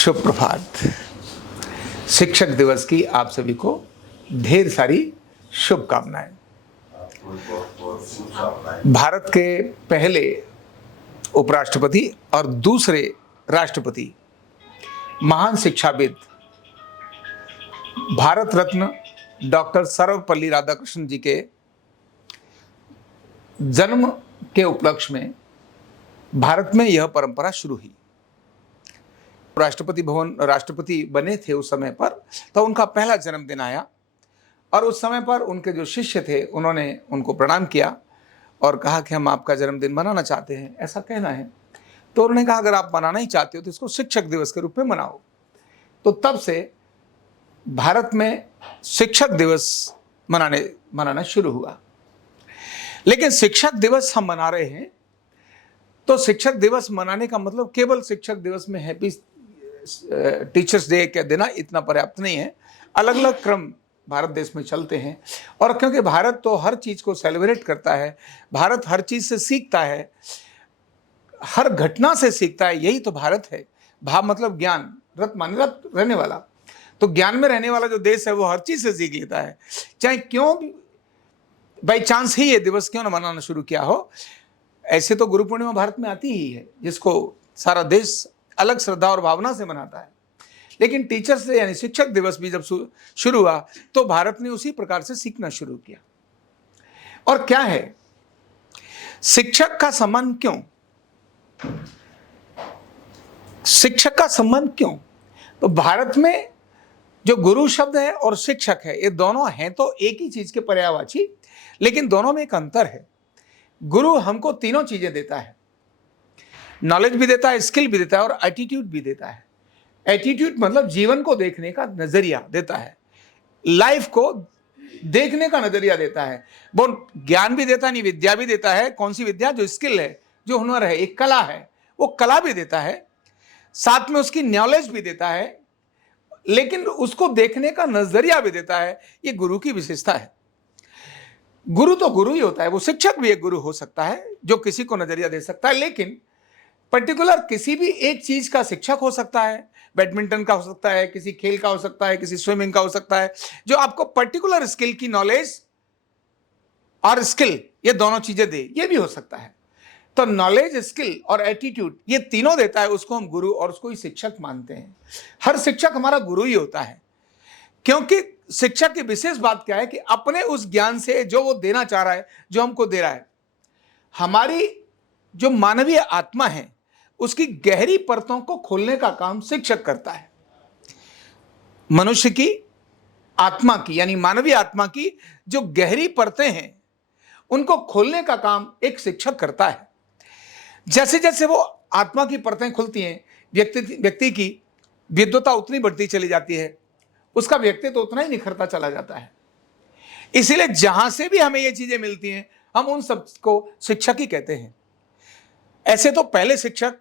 शुभ प्रभात। शिक्षक दिवस की आप सभी को ढेर सारी शुभकामनाएं। भारत के पहले उपराष्ट्रपति और दूसरे राष्ट्रपति, महान शिक्षाविद, भारत रत्न डॉक्टर सर्वपल्ली राधाकृष्णन जी के जन्म के उपलक्ष्य में भारत में यह परंपरा शुरू हुई। राष्ट्रपति बने थे उस समय पर, तो उनका पहला जन्मदिन आया और उस समय पर उनके जो शिष्य थे उन्होंने उनको प्रणाम किया और कहा कि हम आपका जन्मदिन मनाना चाहते हैं, ऐसा कहना है। तो उन्होंने कहा अगर आप मनाना ही चाहते हो तो इसको शिक्षक दिवस के रूप में मनाओ। तो तब से भारत में शिक्षक दिवस मनाना शुरू हुआ। लेकिन शिक्षक दिवस हम मना रहे हैं तो शिक्षक दिवस मनाने का मतलब केवल शिक्षक दिवस में हैप्पी टीचर्स डे कह देना इतना पर्याप्त नहीं है। अलग अलग क्रम भारत देश में चलते हैं और क्योंकि भारत तो हर चीज को सेलिब्रेट करता है, भारत हर चीज से सीखता है, हर घटना से सीखता है, यही तो भारत है। भाव मतलब ज्ञान, रत माने रत रहने वाला, तो ज्ञान में रहने वाला जो देश है वो हर चीज से सीख लेता है। चाहे क्यों बाई चांस ही ये दिवस क्यों न मनाना शुरू किया हो। ऐसे तो गुरु पूर्णिमा भारत में आती ही है जिसको सारा देश अलग श्रद्धा और भावना से मनाता है। लेकिन टीचर्स डे यानी शिक्षक दिवस भी जब शुरू हुआ तो भारत ने उसी प्रकार से सीखना शुरू किया। और क्या है, शिक्षक का सम्मान क्यों? शिक्षक का सम्मान क्यों? तो भारत में जो गुरु शब्द है और शिक्षक है, ये दोनों हैं तो एक ही चीज के पर्यायवाची, लेकिन दोनों में एक अंतर है। गुरु हमको तीनों चीजें देता है, नॉलेज भी देता है, स्किल भी देता है और एटीट्यूड भी देता है। एटीट्यूड मतलब जीवन को देखने का नजरिया देता है, लाइफ को देखने का नजरिया देता है। वो ज्ञान भी देता नहीं, विद्या भी देता है। कौन सी विद्या? जो स्किल है, जो हुनर है, एक कला है, वो कला भी देता है, साथ में उसकी नॉलेज भी देता है, लेकिन उसको देखने का नजरिया भी देता है। ये गुरु की विशेषता है। गुरु तो गुरु ही होता है, वो शिक्षक भी एक गुरु हो सकता है जो किसी को नजरिया दे सकता है, लेकिन पर्टिकुलर किसी भी एक चीज का शिक्षक हो सकता है। बैडमिंटन का हो सकता है, किसी खेल का हो सकता है, किसी स्विमिंग का हो सकता है, जो आपको पर्टिकुलर स्किल की नॉलेज और स्किल ये दोनों चीजें दे, ये भी हो सकता है। तो नॉलेज, स्किल और एटीट्यूड ये तीनों देता है, उसको हम गुरु और उसको ही शिक्षक मानते हैं। हर शिक्षक हमारा गुरु ही होता है, क्योंकि शिक्षक की विशेष बात क्या है कि अपने उस ज्ञान से जो वो देना चाह रहा है, जो हमको दे रहा है, हमारी जो मानवीय आत्मा है उसकी गहरी परतों को खोलने का काम शिक्षक करता है। मनुष्य की आत्मा की यानी मानवीय आत्मा की जो गहरी परतें हैं उनको खोलने का काम एक शिक्षक करता है। जैसे जैसे वो आत्मा की परतें खुलती हैं, व्यक्ति की विद्वता उतनी बढ़ती चली जाती है, उसका व्यक्तित्व तो उतना ही निखरता चला जाता है। इसीलिए जहां से भी हमें ये चीजें मिलती हैं हम उन सब को शिक्षक ही कहते हैं। ऐसे तो पहले शिक्षक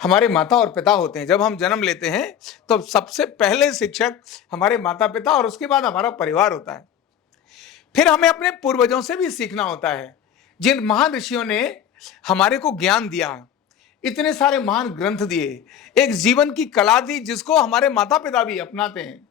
हमारे माता और पिता होते हैं। जब हम जन्म लेते हैं तो सबसे पहले शिक्षक हमारे माता पिता और उसके बाद हमारा परिवार होता है। फिर हमें अपने पूर्वजों से भी सीखना होता है, जिन महान ऋषियों ने हमारे को ज्ञान दिया, इतने सारे महान ग्रंथ दिए, एक जीवन की कला दी जिसको हमारे माता पिता भी अपनाते हैं।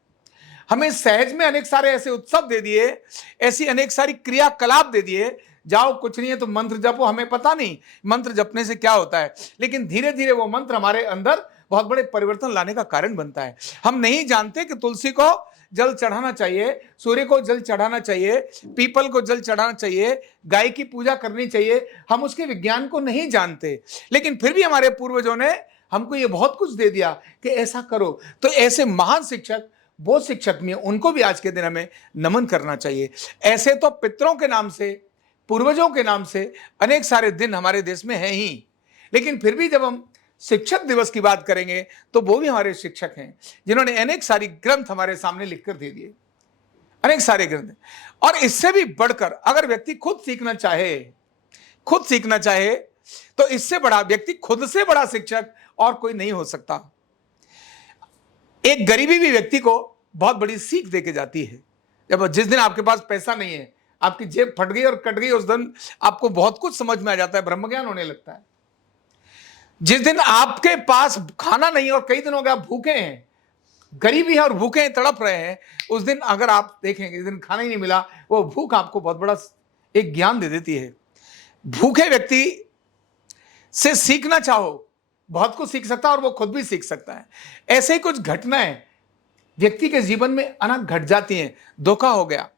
हमें सहज में अनेक सारे ऐसे उत्सव दे दिए, ऐसी अनेक सारी क्रियाकलाप दे दिए। जाओ कुछ नहीं है तो मंत्र जपो, हमें पता नहीं मंत्र जपने से क्या होता है, लेकिन धीरे धीरे वो मंत्र हमारे अंदर बहुत बड़े परिवर्तन लाने का कारण बनता है। हम नहीं जानते कि तुलसी को जल चढ़ाना चाहिए, सूर्य को जल चढ़ाना चाहिए, पीपल को जल चढ़ाना चाहिए, गाय की पूजा करनी चाहिए। हम उसके विज्ञान को नहीं जानते, लेकिन फिर भी हमारे पूर्वजों ने हमको ये बहुत कुछ दे दिया कि ऐसा करो। तो ऐसे महान शिक्षक, वो शिक्षक में उनको भी आज के दिन हमें नमन करना चाहिए। ऐसे तो पितरों के नाम से, पूर्वजों के नाम से अनेक सारे दिन हमारे देश में हैं ही, लेकिन फिर भी जब हम शिक्षक दिवस की बात करेंगे तो वो भी हमारे शिक्षक हैं जिन्होंने अनेक सारी ग्रंथ हमारे सामने लिखकर दे दिए, अनेक सारे ग्रंथ। और इससे भी बढ़कर अगर व्यक्ति खुद सीखना चाहे तो इससे बड़ा व्यक्ति, खुद से बड़ा शिक्षक और कोई नहीं हो सकता। एक गरीबी भी व्यक्ति को बहुत बड़ी सीख देके जाती है। जब जिस दिन आपके पास पैसा नहीं है, आपकी जेब फट गई और कट गई, उस दिन आपको बहुत कुछ समझ में आ जाता है, ब्रह्म ज्ञान होने लगता है। जिस दिन आपके पास खाना नहीं और कई दिन हो गए आप भूखे हैं, गरीबी है और भूखे हैं, तड़प रहे हैं, उस दिन अगर आप देखेंगे जिस दिन खाना ही नहीं मिला, वो भूख आपको बहुत बड़ा एक ज्ञान दे देती है। भूखे व्यक्ति से सीखना चाहो, बहुत कुछ सीख सकता है और वो खुद भी सीख सकता है। ऐसे ही कुछ घटनाएं व्यक्ति के जीवन में अनाथ घट जाती हैं। धोखा हो गया,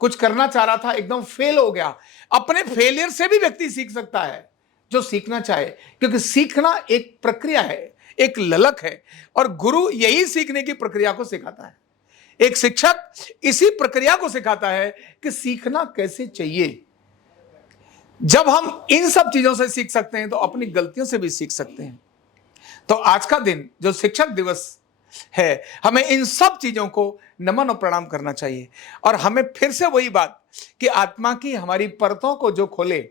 कुछ करना चाह रहा था, एकदम फेल हो गया। अपने फेलियर से भी व्यक्ति सीख सकता है जो सीखना चाहे, क्योंकि सीखना एक प्रक्रिया है, एक ललक है, और गुरु यही सीखने की प्रक्रिया को सिखाता है। एक शिक्षक इसी प्रक्रिया को सिखाता है कि सीखना कैसे चाहिए। जब हम इन सब चीजों से सीख सकते हैं तो अपनी गलतियों से भी सीख सकते हैं। तो आज का दिन जो शिक्षक दिवस है, हमें इन सब चीजों को नमन और प्रणाम करना चाहिए, और हमें फिर से वही बात कि आत्मा की हमारी परतों को जो खोले,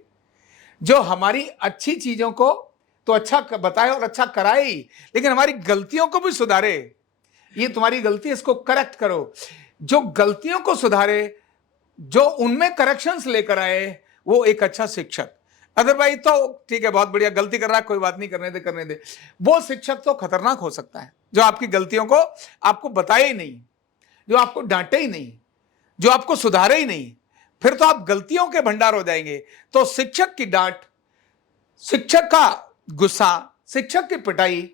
जो हमारी अच्छी चीजों को तो अच्छा बताए और अच्छा कराए ही, लेकिन हमारी गलतियों को भी सुधारे। ये तुम्हारी गलती, इसको करेक्ट करो। जो गलतियों को सुधारे, जो उनमें करेक्शंस लेकर आए, वो एक अच्छा शिक्षक। अदरवाइज तो ठीक है, बहुत बढ़िया, गलती कर रहा है, कोई बात नहीं, करने दे। वो शिक्षक तो खतरनाक हो सकता है जो आपकी गलतियों को आपको बताए ही नहीं, जो आपको डांटे ही नहीं, जो आपको सुधारे ही नहीं। फिर तो आप गलतियों के भंडार हो जाएंगे। तो शिक्षक की डांट, शिक्षक का गुस्सा, शिक्षक की पिटाई,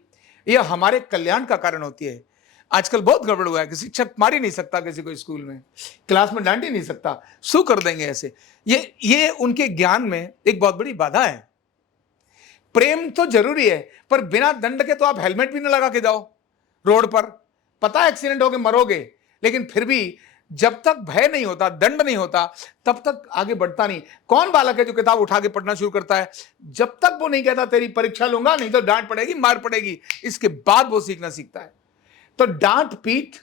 यह हमारे कल्याण का कारण होती है। आजकल बहुत गड़बड़ हुआ है कि शिक्षक मार ही नहीं सकता किसी को, स्कूल में क्लास में डांट ही नहीं सकता, सू कर देंगे ऐसे। ये उनके ज्ञान में एक बहुत बड़ी बाधा है। प्रेम तो जरूरी है, पर बिना दंड के तो आप हेलमेट भी ना लगा के जाओ रोड पर। पता है एक्सीडेंट होके मरोगे, लेकिन फिर भी जब तक भय नहीं होता, दंड नहीं होता, तब तक आगे बढ़ता नहीं। कौन बालक है जो किताब उठा के पढ़ना शुरू करता है जब तक वो नहीं कहता तेरी परीक्षा लूंगा, नहीं तो डांट पड़ेगी, मार पड़ेगी, इसके बाद वो सीखना सीखता है। तो डांट पीट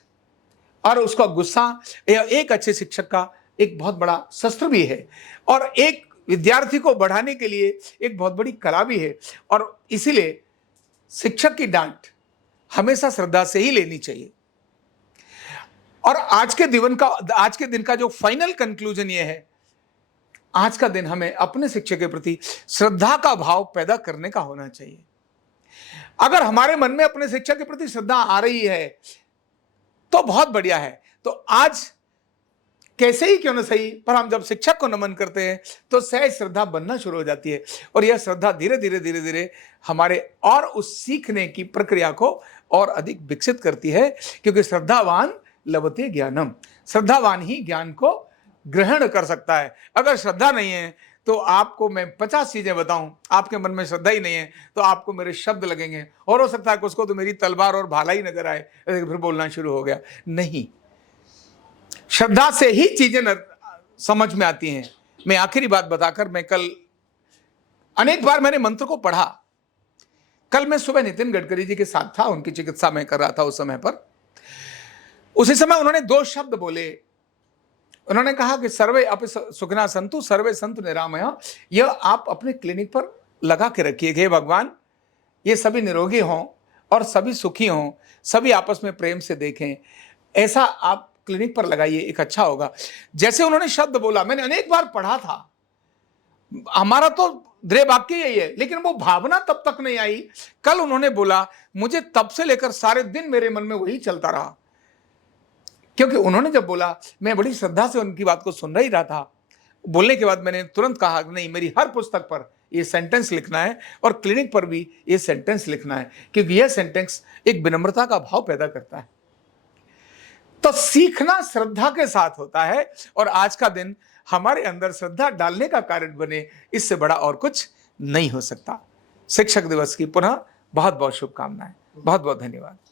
और उसका गुस्सा यह एक अच्छे शिक्षक का एक बहुत बड़ा शस्त्र भी है, और एक विद्यार्थी को बढ़ाने के लिए एक बहुत बड़ी कला भी है। और इसीलिए शिक्षक की डांट हमेशा श्रद्धा से ही लेनी चाहिए। और आज के दिन का जो फाइनल कंक्लूजन ये है, आज का दिन हमें अपने शिक्षक के प्रति श्रद्धा का भाव पैदा करने का होना चाहिए। अगर हमारे मन में अपने शिक्षक के प्रति श्रद्धा आ रही है तो बहुत बढ़िया है। तो आज कैसे ही क्यों न सही, पर हम जब शिक्षक को नमन करते हैं तो सहज श्रद्धा बनना शुरू हो जाती है, और यह श्रद्धा धीरे धीरे हमारे और उस सीखने की प्रक्रिया को और अधिक विकसित करती है। क्योंकि श्रद्धावान लभते ज्ञानम, श्रद्धावान ही ज्ञान को ग्रहण कर सकता है। अगर श्रद्धा नहीं है तो आपको मैं 50 चीजें बताऊं, आपके मन में श्रद्धा ही नहीं है तो आपको मेरे शब्द लगेंगे, और हो सकता है कि उसको तो मेरी तलवार और भाला ही नजर आए, फिर बोलना शुरू हो गया। नहीं, श्रद्धा से ही चीजें समझ में आती हैं। मैं आखिरी बात बताकर, मैं कल अनेक बार मैंने मंत्र को पढ़ा। कल मैं सुबह नितिन गडकरी जी के साथ था, उनकी चिकित्सा में कर रहा था उस समय पर। उसी समय उन्होंने 2 शब्द बोले। उन्होंने कहा कि सर्वे अपि सुखिनः सन्तु सर्वे सन्तु निरामया। यह आप अपने क्लिनिक पर लगा के रखिए, हे भगवान ये सभी निरोगी हों और सभी सुखी हों, सभी आपस में प्रेम से देखें, ऐसा आप क्लिनिक पर लगाइए, एक अच्छा होगा। जैसे उन्होंने शब्द बोला, मैंने अनेक बार पढ़ा था, हमारा तो दृढ़ वाक्य यही है, लेकिन वो भावना तब तक नहीं आई। कल उन्होंने बोला, मुझे तब से लेकर सारे दिन मेरे मन में वही चलता रहा। क्योंकि उन्होंने जब बोला, मैं बड़ी श्रद्धा से उनकी बात को सुन रही रहा था। बोलने के बाद मैंने तुरंत कहा, नहीं, मेरी हर पुस्तक पर ये सेंटेंस लिखना है और क्लिनिक पर भी ये सेंटेंस लिखना है, क्योंकि यह सेंटेंस एक विनम्रता का भाव पैदा करता है। तो सीखना श्रद्धा के साथ होता है, और आज का दिन हमारे अंदर श्रद्धा डालने का कारण बने, इससे बड़ा और कुछ नहीं हो सकता। शिक्षक दिवस की पुनः बहुत बहुत शुभकामनाएं। बहुत बहुत धन्यवाद।